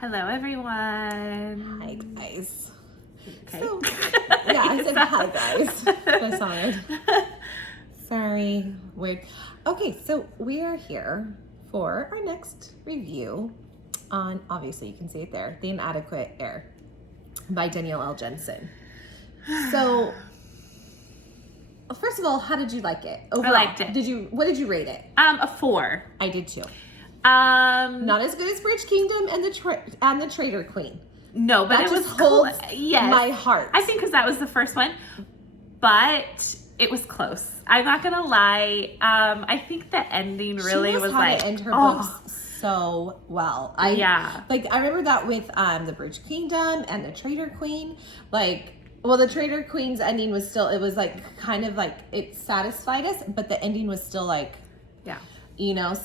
Hello, everyone. Hi, guys. Okay. So, yeah, I said hi, guys. That's solid. Sorry. Weird. Okay, so we are here for our next review on, obviously you can see it there, The Inadequate Heir by Danielle L. Jensen. So, first of all, how did you like it? Overall, I liked it. What did you rate it? A 4. I did too. Not as good as Bridge Kingdom and the Traitor Queen. No, but that it was just cool. holds Yes. my heart. I think because that was the first one, but it was close. I'm not gonna lie. I think the ending really was like, to end her books so well. I remember that with the Bridge Kingdom and the Traitor Queen. The Traitor Queen's ending was still, it was like kind of like it satisfied us, but the ending was still like,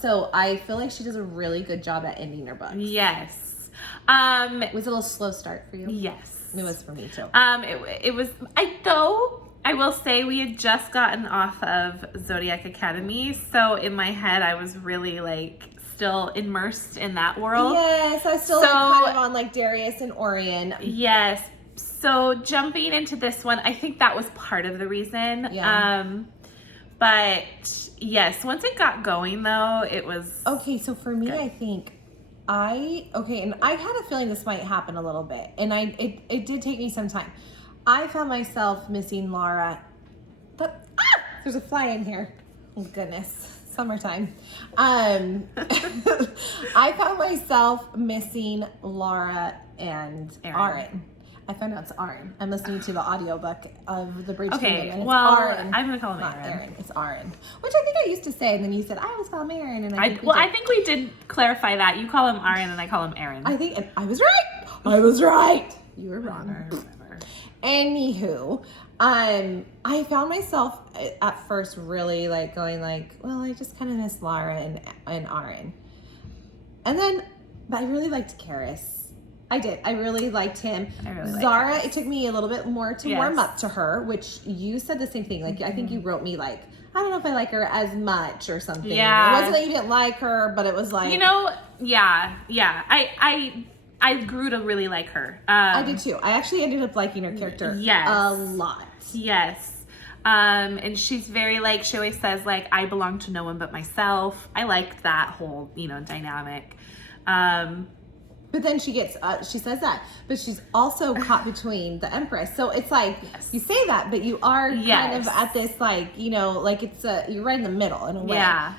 so I feel like she does a really good job at ending her books. Yes. Was it a little slow start for you? Yes. It was for me too. It was, I will say we had just gotten off of Zodiac Academy, so in my head I was really still immersed in that world. Yes, I was still kind of on Darius and Orion. Yes. So jumping into this one, I think that was part of the reason. Yeah. But yes, once it got going though, it was okay. So for me, good. I think and I had a feeling this might happen a little bit, and it did take me some time. I found myself missing Lara. There's a fly in here. Oh goodness, summertime. I found myself missing Lara and Aren. I found out it's Aren. I'm listening to the audiobook of The Bridge Kingdom, and it's Aren. I'm going to call him not Aren. It's Aren. Which I think I used to say, and then you said, I always call him Aren. And I think we did clarify that. You call him Aren and I call him Aren. I think, and I was right. I was right. You were wrong. Whatever. Anywho, I found myself at first really going I just kind of miss Lara and Aren. And then, but I really liked Keris. I did. I really liked him. Zarrah, it took me a little bit more to warm up to her, which you said the same thing. I think you wrote me I don't know if I like her as much or something. Yeah. It wasn't that you didn't like her, but it was I grew to really like her. I did too. I actually ended up liking her character a lot. Yes. And she's very she always says I belong to no one but myself. I liked that whole, dynamic. But then she says that, but she's also caught between the Empress. So it's you say that, but you are kind of at this it's you're right in the middle in a way. Yeah.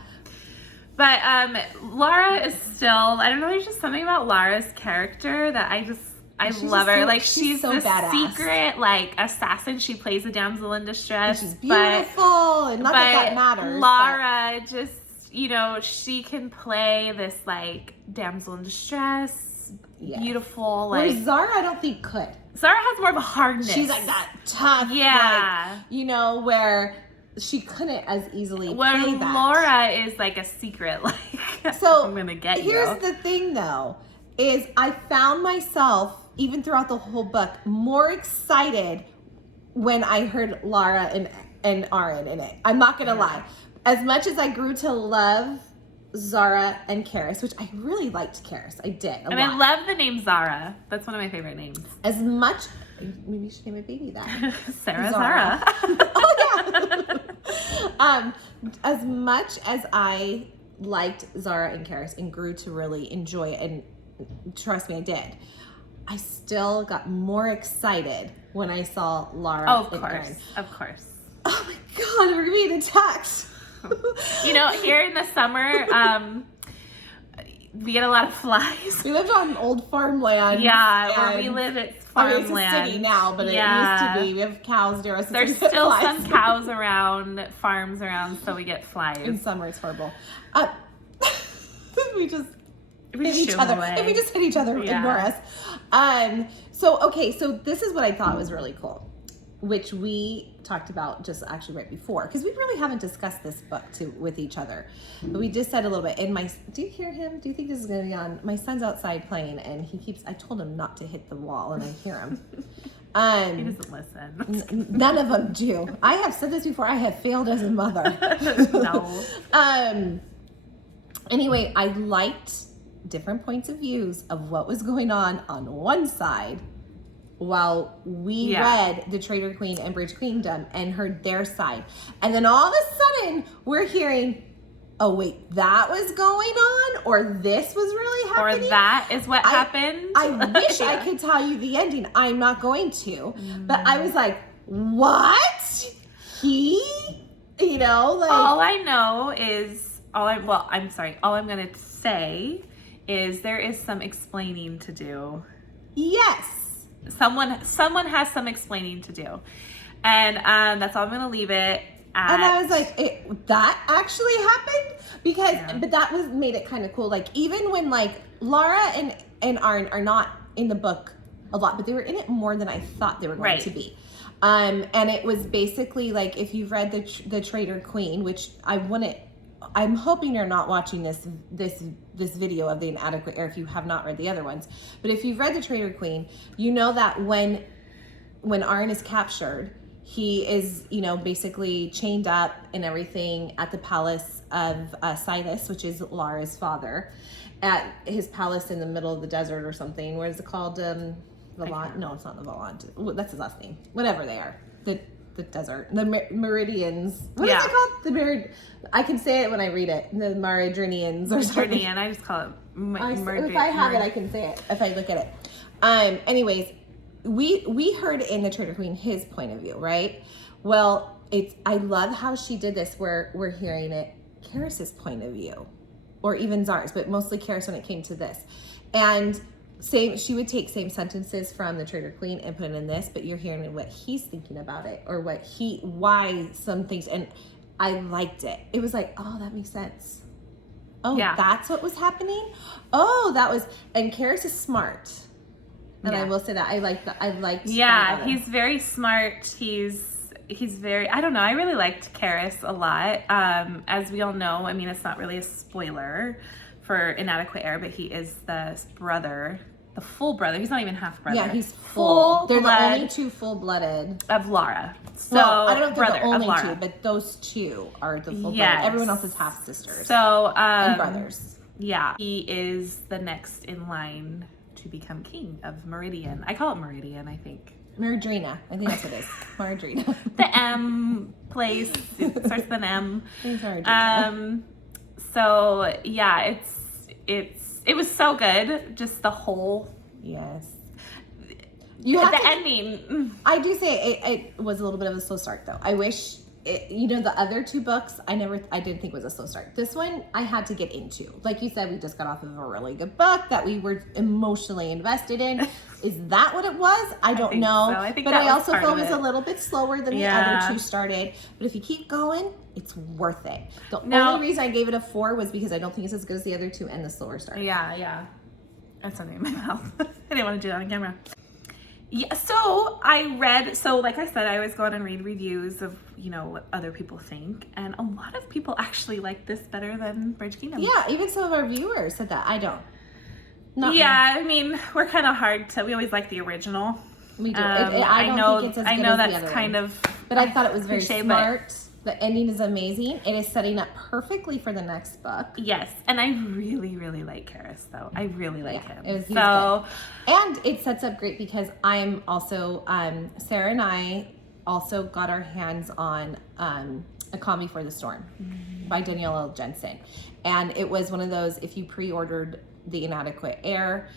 But Lara is still, I don't know, there's just something about Lara's character that I love her. She's so the badass. Secret assassin. She plays a damsel in distress. And she's beautiful, and not that matters. Lara just, she can play this damsel in distress. Yes. Beautiful. Where Zarrah, I don't think could. Zarrah has more of a hardness. She's that tough. Yeah. Where she couldn't as easily play that. Laura is a secret. So I'm gonna get here's you. The thing, though, is I found myself even throughout the whole book more excited when I heard Lara and Aren in it. I'm not gonna lie. As much as I grew to love Zarrah and Keris, which I really liked Keris. I did a lot. I love the name Zarrah. That's one of my favorite names. As much, maybe you should name a baby that. Zarrah. Oh yeah. As much as I liked Zarrah and Keris and grew to really enjoy it, and trust me, I did. I still got more excited when I saw Lara. Oh, of course. Of course. Oh my God, we're being attacked. Here in the summer, we get a lot of flies. We lived on old farmland. Yeah, where we live, it's farmland. It's a city now, but it used to be. We have cows near us. There's still some cows around, farms around, so we get flies. In summer, it's horrible. We just hit each other. If we just hit each other, ignore us. So this is what I thought was really cool, which we talked about just actually right before, because we really haven't discussed this book with each other, but we just said a little bit. And do you hear him? Do you think this is going to be on? My son's outside playing, and I told him not to hit the wall, and I hear him. He doesn't listen. None of them do. I have said this before. I have failed as a mother. No. Anyway, I liked different points of views of what was going on one side, while we read The Traitor Queen and Bridge Queendom and heard their side. And then all of a sudden, we're hearing, oh wait, that was going on? Or this was really happening? Or that is what happened? I wish I could tell you the ending. I'm not going to. But I was like, what? You know, like... All I know is, all I'm going to say is there is some explaining to do. Yes. Someone has some explaining to do. And that's all I'm going to leave it at. And I was like, that actually happened? Because, but that made it kind of cool. Like, even when, like, Lara and Aren are not in the book a lot, but they were in it more than I thought they were going to be. And it was basically, like, if you've read the Traitor Queen, which I'm hoping you're not watching this video of the Inadequate Heir if you have not read the other ones. But if you've read the Traitor Queen, you know that when Aren is captured, he is, you know, basically chained up and everything at the palace of Silas, which is Lara's father, at his palace in the middle of the desert or something. What is it called? Valant? No, it's not the Valant. That's his last name. Whatever they are. The desert. The Meridians. What is it called? I can say it when I read it. The Meridians or something. Meridian. I just call it Meridian. If I have it, I can say it if I look at it. Anyways, we heard in The Traitor Queen his point of view, right? Well, I love how she did this where we're hearing it Keris's point of view, or even Zarrah's, but mostly Keris when it came to this. And she would take same sentences from The Traitor Queen and put it in this, but you're hearing what he's thinking about it, or why some things, and I liked it. It was like, oh, that makes sense. Oh, that's what was happening? Oh, and Keris is smart. And I will say that I liked that. He's very smart. He's very, I don't know, I really liked Keris a lot. As we all know, I mean, it's not really a spoiler for Inadequate Heir, but he is the brother, the full brother. He's not even half brother. Yeah, he's full. They're the only two full-blooded of Lara. So well, I don't know if they're the only two, but those two are the full-blooded. Everyone else is half sisters. So and brothers. Yeah, he is the next in line to become king of Meridian. I call it Meridian, I think. Meridrina. I think that's what it is. Meridrina. The M place. It starts with an M. It's Meridrina. So yeah, it was so good. Just the whole the ending. I do say it was a little bit of a slow start though. I wish the other two books I didn't think was a slow start. This one I had to get into. Like you said, we just got off of a really good book that we were emotionally invested in. Is that what it was? I don't know. So. But I also feel it was a little bit slower than the other two started. But if you keep going, it's worth it. The only reason I gave it a 4 was because I don't think it's as good as the other two and the slower start. Yeah. That's something in my mouth. I didn't want to do that on camera. Yeah, so like I said, I always go out and read reviews of, what other people think. And a lot of people actually like this better than Bridge Kingdom. Yeah, even some of our viewers said that. I don't. I mean, we're kind of we always like the original. We do. I know think it's as good as that's the other kind one. of. But I thought it was very smart. The ending is amazing. It is setting up perfectly for the next book. Yes, and I really, really like Keris, though. I really like him. He's good. And it sets up great because I'm also, Sarah and I also got our hands on A Calm Before the Storm by Danielle L. Jensen. And it was one of those, if you pre-ordered The Inadequate Heir,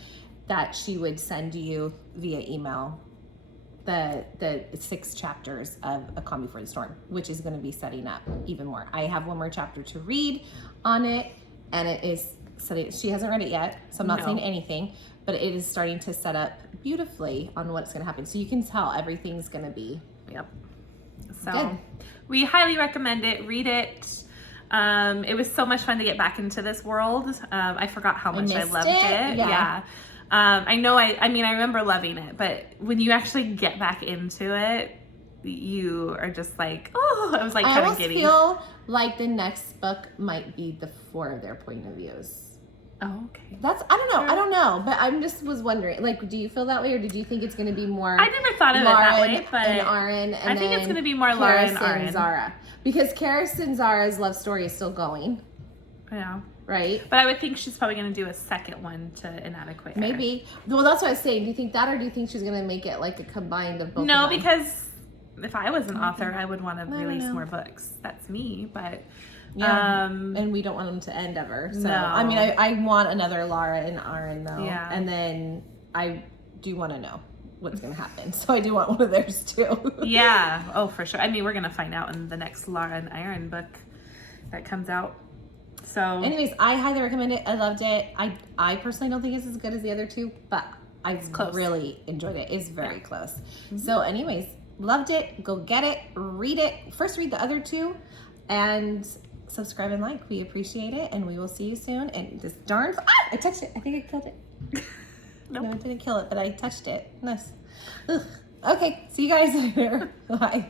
that she would send you via email the 6 chapters of A Calm Before the Storm, which is going to be setting up even more. I have one more chapter to read on it, and it is setting. She hasn't read it yet, so I'm not saying anything, but it is starting to set up beautifully on what's going to happen. So you can tell everything's going to be So good. We highly recommend it. Read it. It was so much fun to get back into this world. I forgot how much I loved it. Yeah. I know, I remember loving it, but when you actually get back into it, you are just like, oh, I was like kind of giddy. I almost feel like the next book might be the 4 of their point of views. Oh, okay. I don't know, but I just was wondering, like, do you feel that way, or did you think it's going to be more I never thought of Lara it that way, but and Aren, and I think it's going to be more Lara and Aren. Zarrah. Because Keris and Zarrah's love story is still going. Yeah. right? But I would think she's probably going to do a second one to Inadequate Heir. Maybe. Well, that's what I was saying. Do you think that, or do you think she's going to make it like a combined of both No, of them? because if I was an author, I would want to release more books. That's me, but... Yeah, and we don't want them to end ever. So, no. I mean, I want another Lara and Aren, though. Yeah. And then I do want to know what's going to happen. So I do want one of theirs, too. Yeah. Oh, for sure. I mean, we're going to find out in the next Lara and Aren book that comes out. So anyways, I highly recommend it. I loved it. I personally don't think it's as good as the other two, but I really enjoyed it. It's very close. So anyways, loved it. Go get it. Read it. First read the other two and subscribe and like. We appreciate it, and we will see you soon. And this darn... I touched it. I think I killed it. Nope. No, I didn't kill it, but I touched it. Nice. Ugh. Okay, see you guys later. Bye.